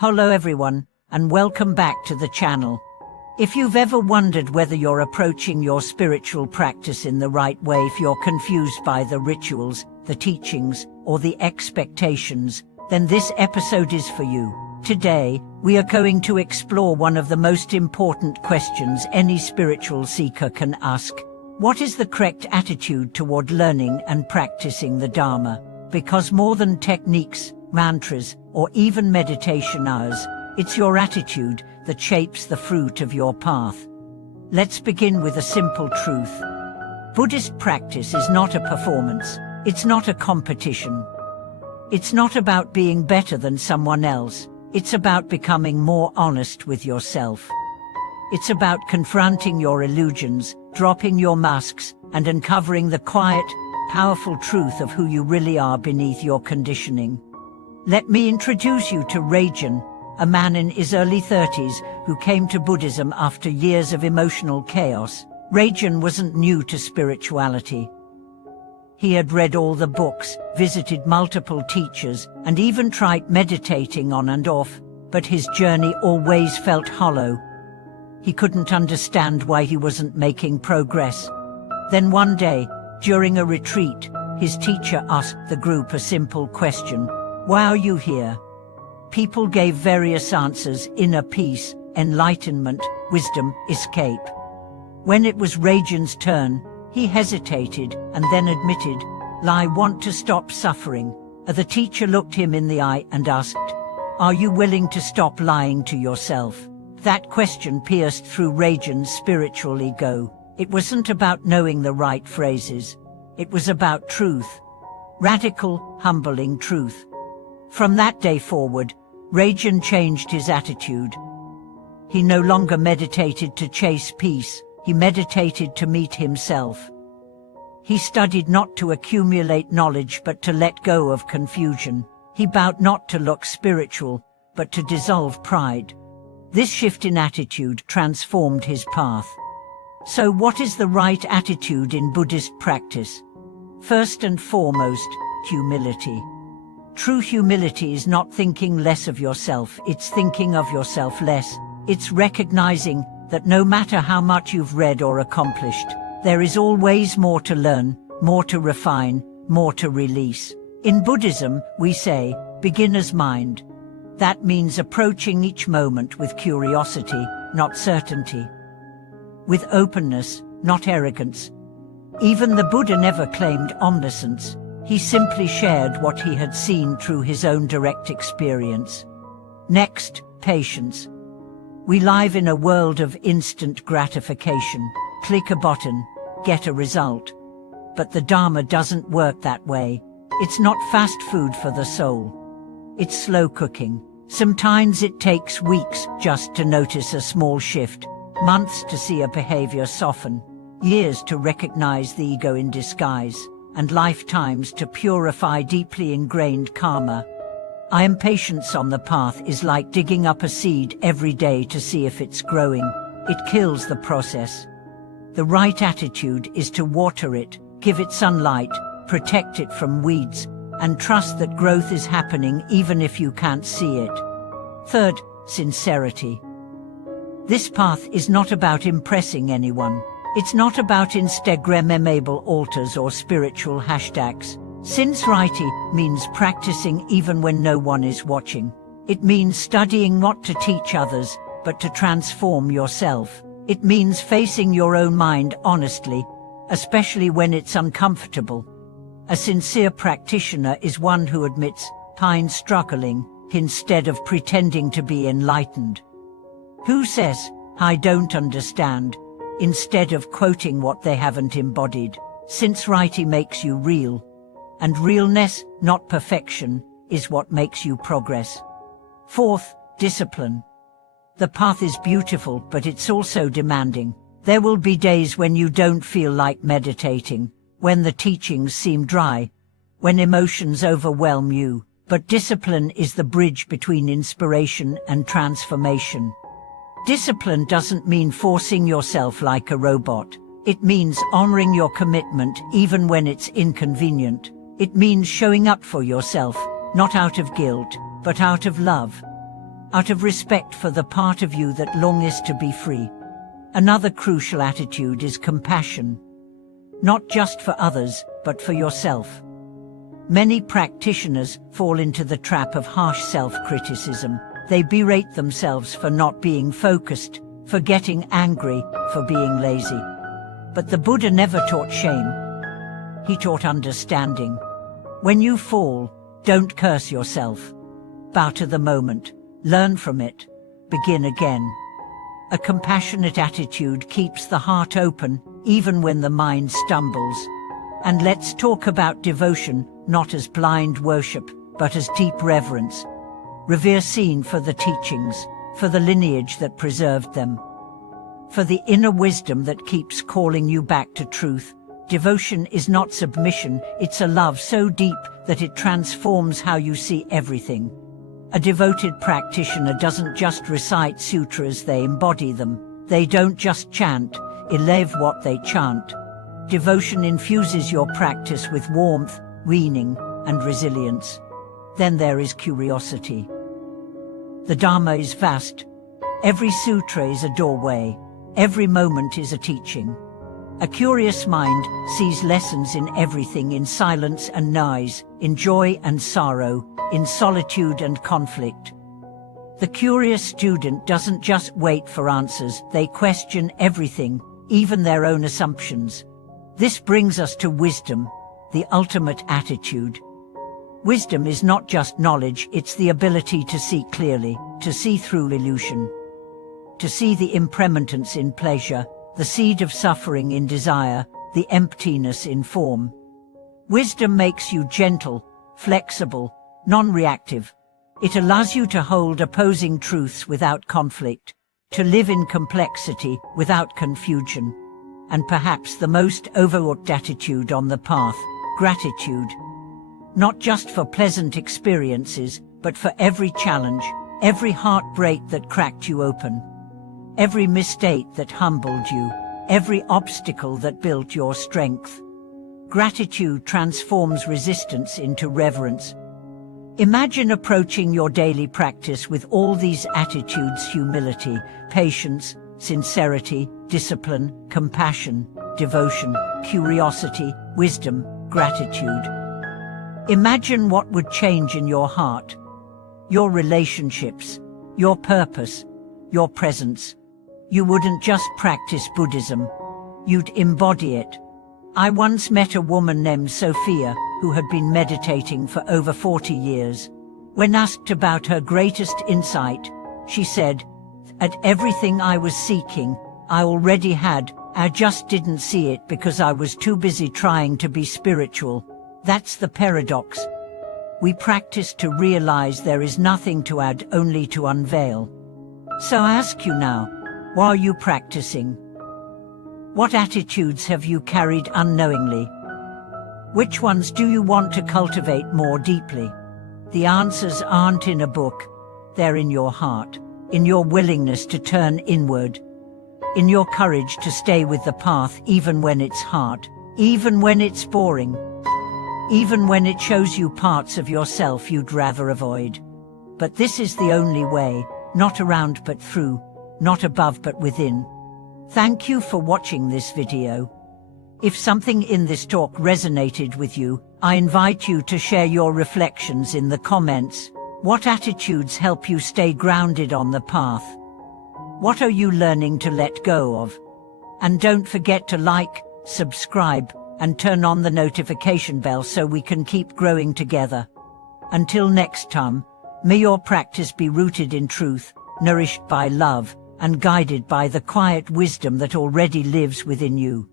Hello everyone, and welcome back to the channel. If you've ever wondered whether you're approaching your spiritual practice in the right way, if you're confused by the rituals, the teachings, or the expectations, then this episode is for you. Today, we are going to explore one of the most important questions any spiritual seeker can ask. What is the correct attitude toward learning and practicing the Dharma? Because more than techniques, mantras, or even meditation hours, it's your attitude that shapes the fruit of your path. Let's begin with a simple truth. Buddhist practice is not a performance. It's not a competition. It's not about being better than someone else. It's about becoming more honest with yourself. It's about confronting your illusions, dropping your masks, and uncovering the quiet, powerful truth of who you really are beneath your conditioning. Let me introduce you to Rajan, a man in his early 30s who came to Buddhism after years of emotional chaos. Rajan wasn't new to spirituality. He had read all the books, visited multiple teachers, and even tried meditating on and off, but his journey always felt hollow. He couldn't understand why he wasn't making progress. Then one day, during a retreat, his teacher asked the group a simple question. Why are you here? People gave various answers: inner peace, enlightenment, wisdom, escape. When it was Rajan's turn, he hesitated and then admitted, I want to stop suffering. The teacher looked him in the eye and asked, are you willing to stop lying to yourself? That question pierced through Rajan's spiritual ego. It wasn't about knowing the right phrases. It was about truth. Radical, humbling truth. From that day forward, Rajan changed his attitude. He no longer meditated to chase peace, he meditated to meet himself. He studied not to accumulate knowledge but to let go of confusion. He vowed not to look spiritual, but to dissolve pride. This shift in attitude transformed his path. So what is the right attitude in Buddhist practice? First and foremost, humility. True humility is not thinking less of yourself, it's thinking of yourself less. It's recognizing that no matter how much you've read or accomplished, there is always more to learn, more to refine, more to release. In Buddhism, we say, beginner's mind. That means approaching each moment with curiosity, not certainty. With openness, not arrogance. Even the Buddha never claimed omniscience. He simply shared what he had seen through his own direct experience. Next, patience. We live in a world of instant gratification. Click a button, get a result. But the Dharma doesn't work that way. It's not fast food for the soul. It's slow cooking. Sometimes it takes weeks just to notice a small shift, months to see a behavior soften, years to recognize the ego in disguise, and lifetimes to purify deeply ingrained karma. Impatience on the path is like digging up a seed every day to see if it's growing. It kills the process. The right attitude is to water it, give it sunlight, protect it from weeds, and trust that growth is happening even if you can't see it. Third, sincerity. This path is not about impressing anyone. It's not about Instagrammable altars or spiritual hashtags. Sincerity means practicing even when no one is watching. It means studying not to teach others, but to transform yourself. It means facing your own mind honestly, especially when it's uncomfortable. A sincere practitioner is one who admits, I'm struggling, instead of pretending to be enlightened. Who says, I don't understand, instead of quoting what they haven't embodied. Sincerity makes you real. And realness, not perfection, is what makes you progress. Fourth, discipline. The path is beautiful, but it's also demanding. There will be days when you don't feel like meditating, when the teachings seem dry, when emotions overwhelm you. But discipline is the bridge between inspiration and transformation. Discipline doesn't mean forcing yourself like a robot. It means honoring your commitment even when it's inconvenient. It means showing up for yourself, not out of guilt, but out of love. out of respect for the part of you that longs to be free. Another crucial attitude is compassion, not just for others, but for yourself. Many practitioners fall into the trap of harsh self-criticism. They berate themselves for not being focused, for getting angry, for being lazy. But the Buddha never taught shame. He taught understanding. When you fall, don't curse yourself. Bow to the moment. Learn from it. Begin again. A compassionate attitude keeps the heart open, even when the mind stumbles. And let's talk about devotion, not as blind worship, but as deep reverence. Revere seen for the teachings, for the lineage that preserved them, for the inner wisdom that keeps calling you back to truth. Devotion is not submission, it's a love so deep that it transforms how you see everything. A devoted practitioner doesn't just recite sutras, they embody them. They don't just chant, live what they chant. Devotion infuses your practice with warmth, meaning, and resilience. Then there is curiosity. The Dharma is vast. Every sutra is a doorway. Every moment is a teaching. A curious mind sees lessons in everything, in silence and noise, in joy and sorrow, in solitude and conflict. The curious student doesn't just wait for answers, they question everything, even their own assumptions. This brings us to wisdom, the ultimate attitude. Wisdom is not just knowledge, it's the ability to see clearly, to see through illusion, to see the impermanence in pleasure, the seed of suffering in desire, the emptiness in form. Wisdom makes you gentle, flexible, non-reactive. It allows you to hold opposing truths without conflict, to live in complexity without confusion. And perhaps the most overlooked attitude on the path, gratitude. Not just for pleasant experiences, but for every challenge, every heartbreak that cracked you open, every mistake that humbled you, every obstacle that built your strength. Gratitude transforms resistance into reverence. Imagine approaching your daily practice with all these attitudes: humility, patience, sincerity, discipline, compassion, devotion, curiosity, wisdom, gratitude. Imagine what would change in your heart, your relationships, your purpose, your presence. You wouldn't just practice Buddhism, you'd embody it. I once met a woman named Sophia who had been meditating for over 40 years. When asked about her greatest insight, she said, "At everything I was seeking, I already had, I just didn't see it because I was too busy trying to be spiritual." That's the paradox. We practice to realize there is nothing to add, only to unveil. So I ask you now, while you practicing, what attitudes have you carried unknowingly? Which ones do you want to cultivate more deeply? The answers aren't in a book, they're in your heart, in your willingness to turn inward, in your courage to stay with the path even when it's hard, even when it's boring, even when it shows you parts of yourself you'd rather avoid. But this is the only way, not around but through, not above but within. Thank you for watching this video. If something in this talk resonated with you, I invite you to share your reflections in the comments. What attitudes help you stay grounded on the path? What are you learning to let go of? And don't forget to like, subscribe, and turn on the notification bell so we can keep growing together. Until next time, may your practice be rooted in truth, nourished by love, and guided by the quiet wisdom that already lives within you.